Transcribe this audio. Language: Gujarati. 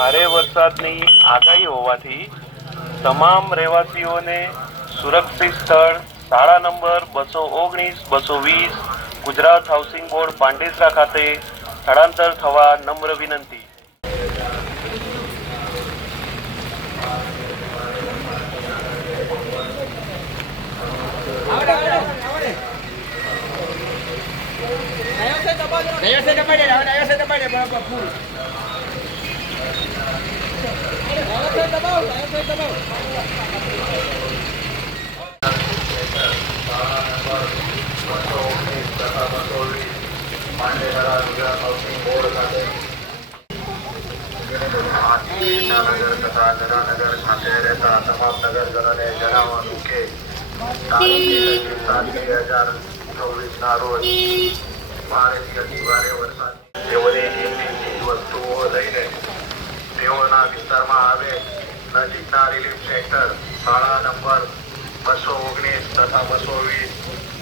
ભારે વરસાદની આગાહી હોવાથી તમામ રહેવાસીઓને સુરક્ષિત સ્થળ શાળા number 219, 220 Gujarat housing board Pandesara ખાતે સ્થળાંતર થવા નમ્ર વિનંતી। નગર તથા જનાનગર ખાતે રહેતા તમામ નગરજનોને જણાવવાનું કે 7/7/2024 રોજ ભારેથી અતિભારે વરસાદ તેઓની વસ્તુઓ લઈને તેઓના વિસ્તારમાં આવે નજીકના રિલીફ સેન્ટર શાળા નંબર 219 તથા 220